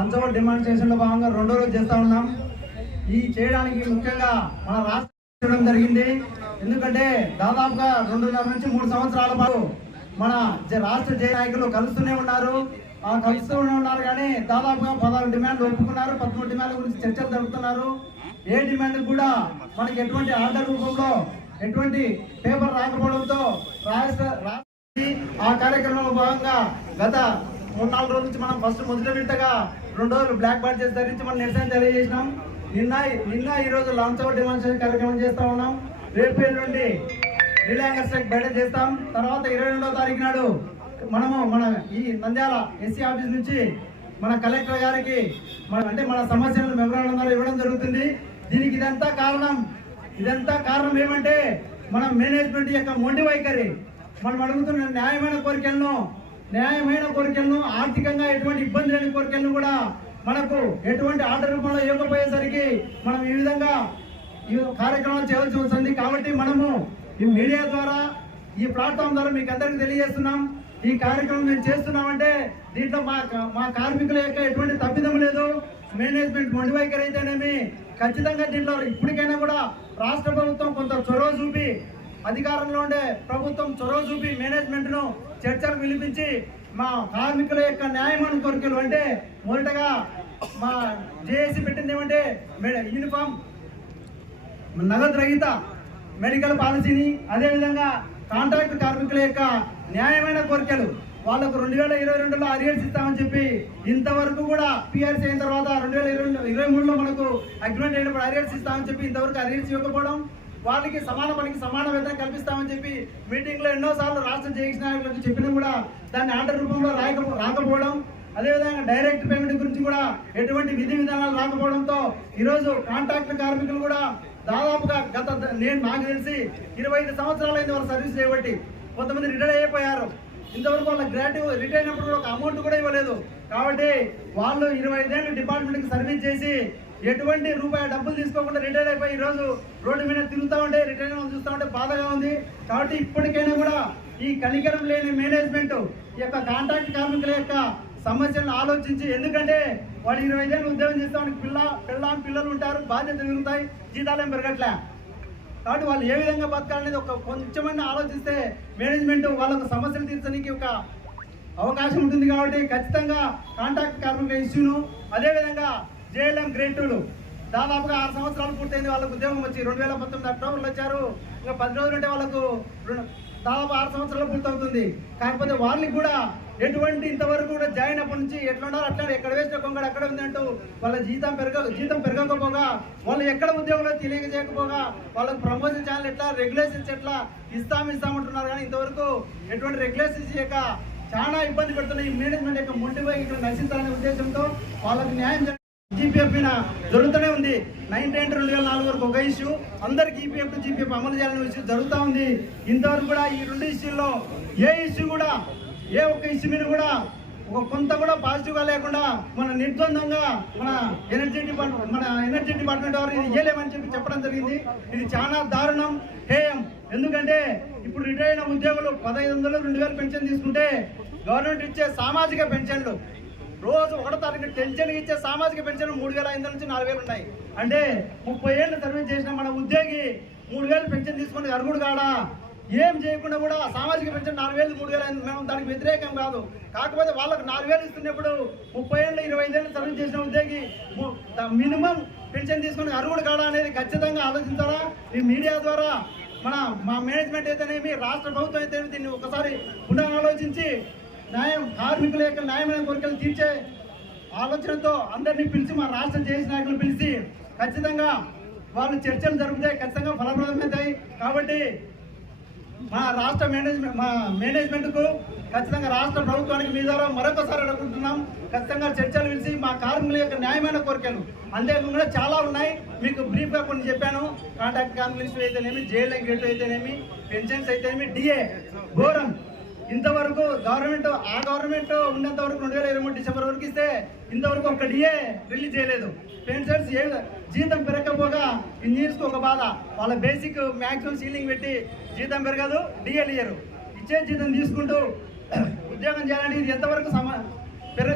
Lunch hour demonstration లో భాగంగా రెండో రోజు చేస్తా ఉన్నాం. ఈ చేయడానికి ముఖ్యంగా మన రాష్ట్రం జరిగింది. ఎందుకంటే దాదాపుగా 2.5 నుంచి 3 సంవత్సరాల పాటు మన రాష్ట్ర జే నాయకులు కలుస్తూనే ఉన్నారు. కానీ దాదాపుగా 16 డిమాండ్లు ఒప్పుకున్నారు. 13 డిమాండ్ల గురించి చర్చలు జరుపుతున్నారు. ఏ డిమాండ్ కూడా మనకి ఎటువంటి ఆర్డర్ రూపంలో ఎటువంటి పేపర్ రాకపోవడంతో ఆ కార్యక్రమంలో భాగంగా గత 3-4 రోజుల నుంచి మనం మొదటి విడతగా 2 రోజులు బ్లాక్ బాడ్జెస్ ధరించి మనం నిరసన తెలియజేసినాం. నిన్న ఈ రోజు లాంచ్ అవుట్ డిమాన్స్ట్రేషన్ కార్యక్రమం చేస్తా ఉన్నాం. రేపు నుండి రిలయాంగర్ స్ట్రైక్ బయట చేస్తాం. తర్వాత 22వ తారీఖు నాడు మన ఈ నంద్యాల ఎస్సీ ఆఫీస్ నుంచి మన కలెక్టర్ గారికి మన సమస్యలను మెమరాండం ఇవ్వడం జరుగుతుంది. దీనికి ఇదంతా కారణం ఏమంటే మన మేనేజ్మెంట్ యొక్క మొండి వైఖరి. మనం అడుగుతున్న న్యాయమైన కోరికలను ఆర్థికంగా ఎటువంటి ఇబ్బంది లేని కోరికలను కూడా మనకు ఎటువంటి ఆర్డర్ రూపంలో ఇవ్వకపోయేసరికి మనం ఈ విధంగా ఈ కార్యక్రమాలు చేయవలసి వస్తుంది. కాబట్టి మనము ఈ మీడియా ద్వారా ఈ ప్లాట్ఫామ్ ద్వారా మీకు అందరికీ తెలియజేస్తున్నాం. ఈ కార్యక్రమం మేము చేస్తున్నామంటే దీంట్లో మా కార్మికుల యొక్క ఎటువంటి తప్పిదం లేదు. మేనేజ్మెంట్ మొండి వైఖరి అయితేనేమి ఖచ్చితంగా దీంట్లో ఇప్పటికైనా కూడా రాష్ట్ర ప్రభుత్వం కొంత చొరవ చూపి, అధికారంలో ఉండే ప్రభుత్వం చొరవ చూపి మేనేజ్మెంట్ ను చర్చలకు పిలిపించి మా కార్మికుల యొక్క న్యాయమైన కోరికలు అంటే మొదటగా మా జేఏసీ పెట్టింది ఏమంటే యూనిఫామ్ నగదు రహిత మెడికల్ పాలసీని, అదేవిధంగా కాంట్రాక్ట్ కార్మికుల యొక్క న్యాయమైన కోరికలు వాళ్ళకు 2022లో అరియర్స్ ఇస్తామని చెప్పి ఇంతవరకు కూడా పిఆర్సీ అయిన తర్వాత 2023లో మనకు అగ్రిమెంట్ అయినప్పుడు అరియర్స్ ఇస్తామని చెప్పి ఇంతవరకు అరియర్స్ ఇవ్వకపోవడం, వాళ్ళకి సమాన పనికి సమాన వేతనం కల్పిస్తామని చెప్పి మీటింగ్లో ఎన్నోసార్లు రాష్ట్ర జేఏసీ నాయకులకు చెప్పినా కూడా దాన్ని ఆర్డర్ రూపంలో రాకపోవడం, అదేవిధంగా డైరెక్ట్ పేమెంట్ గురించి కూడా ఎటువంటి విధి విధానాలు రాకపోవడంతో ఈరోజు కాంట్రాక్ట్ కార్మికులు కూడా దాదాపుగా నాకు తెలిసి 25 సంవత్సరాలైంది వాళ్ళు సర్వీస్ చేయబట్టి. కొంతమంది రిటైర్ అయిపోయారు. ఇంతవరకు వాళ్ళ గ్రాట్యూ రిటైర్ అయినప్పుడు ఒక అమౌంట్ కూడా ఇవ్వలేదు. కాబట్టి వాళ్ళు 25 ఏళ్ళు డిపార్ట్మెంట్కి సర్వీస్ చేసి ఎటువంటి రూపాయి డబ్బులు తీసుకోకుండా రిటైర్ అయిపోయి ఈరోజు రోడ్డు మీద తిరుగుతూ ఉంటే రిటైర్ చూస్తూ ఉంటే బాధగా ఉంది. కాబట్టి ఇప్పటికైనా కూడా ఈ కనికరం లేని మేనేజ్మెంట్ ఈ యొక్క కాంట్రాక్ట్ కార్మికుల యొక్క సమస్యలను ఆలోచించి, ఎందుకంటే వాడు 25 ఏళ్ళు ఉద్యోగం చేస్తామని పిల్లలు ఉంటారు, బాధ్యతలు పెరుగుతాయి, జీతాలు ఏం పెరగట్లే. కాబట్టి వాళ్ళు ఏ విధంగా బతకాలనేది కొంచెమన్నా ఆలోచిస్తే మేనేజ్మెంట్ వాళ్ళకు సమస్యలు తీర్చడానికి ఒక అవకాశం ఉంటుంది. కాబట్టి ఖచ్చితంగా కాంట్రాక్ట్ కార్మికుల ఇష్యూను, అదేవిధంగా జేఎల్ఎం గ్రేడ్ 2లు దాదాపుగా 6 సంవత్సరాలు పూర్తయింది వాళ్ళకు ఉద్యోగం వచ్చి 2019 అక్టోబర్లో వచ్చారు. ఇంకా 10 రోజులు ఉంటే వాళ్ళకు దాదాపు 6 సంవత్సరాలు పూర్తవుతుంది. కాకపోతే వాళ్ళకి కూడా ఎటువంటి ఇంతవరకు కూడా జాయిన్ అప్పటి నుంచి ఎట్లా ఉన్నారు అట్లా ఎక్కడ వేసిన కొంగడు అక్కడ ఉందంటూ వాళ్ళ జీతం పెరగకపోగా వాళ్ళు ఎక్కడ ఉద్యోగంలో తెలియజేయకపోగా వాళ్ళకి ప్రమోషన్ ఛానల్ ఎట్లా రెగ్యులేషన్స్ ఎట్లా ఇస్తామంటున్నారు. కానీ ఇంతవరకు ఎటువంటి రెగ్యులేషన్స్ చేయక చాలా ఇబ్బంది పెడుతున్న ఈ మేనేజ్మెంట్ యొక్క మొండిపై ఇక్కడ నశించాలనే ఉద్దేశంతో వాళ్ళకి న్యాయం జీపీఎఫ్ జరుగుతూనే ఉంది. 9/10/2004 వరకు ఒక ఇష్యూ, అందరికి ఈపీఎఫ్ టు జీపీఎఫ్ అమలు చేయాలనే ఇష్యూ జరుగుతూ ఉంది. ఇంతవరకు కూడా ఈ 2 ఇష్యూల్లో ఏ ఒక్క ఇష్యూ మీద కూడా కొంత కూడా పాజిటివ్గా లేకుండా మన నిర్బంధంగా మన ఎనర్జీ డిపార్ట్మెంట్ వారు ఇది ఇయ్యలేమని చెప్పడం జరిగింది. ఇది చాలా దారుణం, హేయం. ఎందుకంటే ఇప్పుడు రిటైర్ అయిన ఉద్యోగులు 1500 2000 పెన్షన్ తీసుకుంటే గవర్నమెంట్ ఇచ్చే సామాజిక పెన్షన్లు రోజు 1వ తారీఖు టెన్షన్ ఇచ్చే సామాజిక పెన్షన్ 3500 నుంచి 4000 ఉన్నాయి. అంటే 30 ఏళ్ళు సర్వీస్ చేసిన మన ఉద్యోగి 3000 పెన్షన్ తీసుకుని అర్హుడు కాడా? ఏం చేయకుండా కూడా సామాజిక పెన్షన్ 4000 3000 మేము దానికి వ్యతిరేకం కాదు. కాకపోతే వాళ్ళకి 4000 ఇస్తున్నప్పుడు 30 ఏళ్ళు 25 ఏళ్ళు సర్వీస్ చేసిన ఉద్యోగి మినిమం పెన్షన్ తీసుకుని అర్హుడు కాడా అనేది ఖచ్చితంగా ఆలోచించాలా. ఈ మీడియా ద్వారా మా మేనేజ్మెంట్ అయితేనేమి, రాష్ట్ర ప్రభుత్వం అయితేనేమి దీన్ని ఒకసారి పునరాలోచించి కార్మికుల యొక్క న్యాయమైన కోరికలు తీర్చే ఆలోచనతో అందరినీ పిలిచి మా రాష్ట్ర జేఏసీ నాయకులు పిలిచి ఖచ్చితంగా వాళ్ళు చర్చలు జరిపితే ఖచ్చితంగా ఫలప్రదమవుతాయి. కాబట్టి మా మేనేజ్మెంట్కు ఖచ్చితంగా రాష్ట్ర ప్రభుత్వానికి మీ ద్వారా మరొకసారి అడుగుతున్నాం. ఖచ్చితంగా చర్చలు పిలిచి మా కార్మికుల యొక్క న్యాయమైన కోరికలు అంతేకాకుండా చాలా ఉన్నాయి. మీకు బ్రీఫ్గా కొన్ని చెప్పాను. కాంట్రాక్ట్ కార్మికులు అయితేనేమి, జేఎల్ఎం గ్రేడ్ అయితేనేమి, పెన్షన్స్ అయితేనేమి, డిఏ ఘోరం. ఇంతవరకు గవర్నమెంట్ ఉన్నంత వరకు 2023 డిసెంబర్ వరకు ఇస్తే ఇంతవరకు ఒక్క డిఏ రిలీజ్ చేయలేదు. పెన్షన్స్ జీతం పెరగకపోగా ఇంజనీర్స్కి ఒక బాధ, వాళ్ళ బేసిక్ మ్యాక్సిమం సీలింగ్ పెట్టి జీతం పెరగదు, డిఏలు ఇయ్యరు. ఇచ్చే జీతం తీసుకుంటూ ఉద్యోగం చేయాలంటే ఇది ఎంతవరకు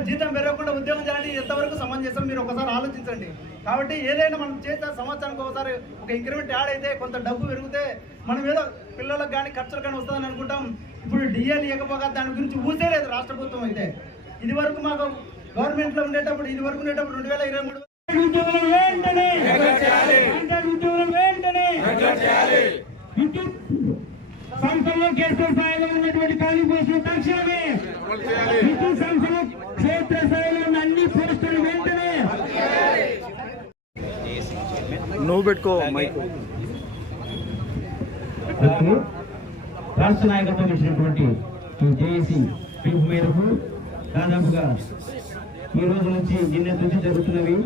జీతం పెరగకుండా ఉద్యోగం చేయాలంటే ఎంతవరకు సమంజసం మీరు ఒకసారి ఆలోచించండి. కాబట్టి ఏదైనా మనం చేసే సంవత్సరానికి ఒకసారి ఒక ఇంక్రిమెంట్ యాడ్ అయితే కొంత డబ్బు పెరిగితే మనం ఏదో పిల్లలకు కానీ ఖర్చులు కానీ వస్తుందని అనుకుంటాం. ఇప్పుడు డిఎల్ ఇవ్వకపోగా దాని గురించి ఊసే లేదు రాష్ట్ర ప్రభుత్వం అయితే. ఇది వరకు మాకు గవర్నమెంట్లో ఉండేటప్పుడు 2023 సంస్థలో క్షేత్ర స్థాయిలో ఉన్నటువంటి ఖాళీ పోస్టులు తక్షణమే, విద్యుత్ సంస్థలో క్షేత్ర స్థాయిలో ఉన్న అన్ని పోస్టులు వెంటనే. నువ్వు పెట్టుకో మైక్. రాష్ట్ర నాయకత్వం ఇచ్చినటువంటి ఈ జేఏసీ పిలుపు మేరకు దాదాపుగా ఈ రోజు నుంచి నిన్న నుంచి జరుగుతున్నవి.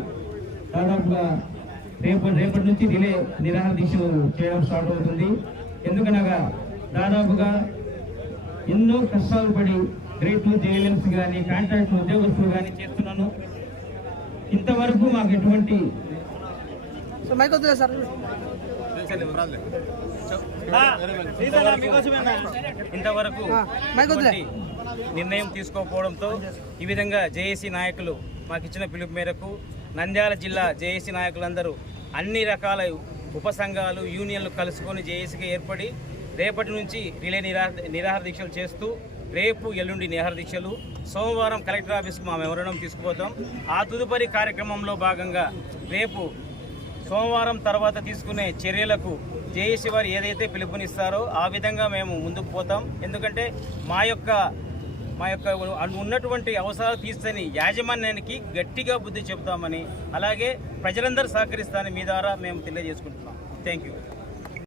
దాదాపుగా రేపటి నుంచి నిరాహార దీక్షలు చేయడం స్టార్ట్ అవుతుంది. ఎందుకనగా దాదాపుగా ఎన్నో కష్టాలు పడి గ్రేడ్ 2 జేఎల్ఎంస్ కానీ కాంట్రాక్ట్ ఉద్యోగస్తులు కానీ చేస్తున్నాను. ఇంతవరకు మాకు ఎటువంటి ఇంతవరకు నిర్ణయం తీసుకోకపోవడంతో ఈ విధంగా జేఏసీ నాయకులు మాకు ఇచ్చిన పిలుపు మేరకు నంద్యాల జిల్లా జేఏసీ నాయకులందరూ అన్ని రకాల ఉపసంఘాలు యూనియన్లు కలుసుకొని జేఏసీగా ఏర్పడి రేపటి నుంచి రిలే నిరాహార దీక్షలు చేస్తూ రేపు ఎల్లుండి నిరాహార దీక్షలు, సోమవారం కలెక్టర్ ఆఫీస్కు మా మెమోరాండం తీసుకుపోతాం. ఆ తదుపరి కార్యక్రమంలో భాగంగా రేపు సోమవారం తర్వాత తీసుకునే చర్యలకు జేఏసీ వారు ఏదైతే పిలుపునిస్తారో ఆ విధంగా మేము ముందుకు పోతాం. ఎందుకంటే మా యొక్క ఉన్నటువంటి అవసరాలు తీర్చని యాజమాన్యానికి గట్టిగా బుద్ధి చెబుతామని, అలాగే ప్రజలందరూ సహకరిస్తారని మీ ద్వారా మేము తెలియజేసుకుంటున్నాం. Thank you.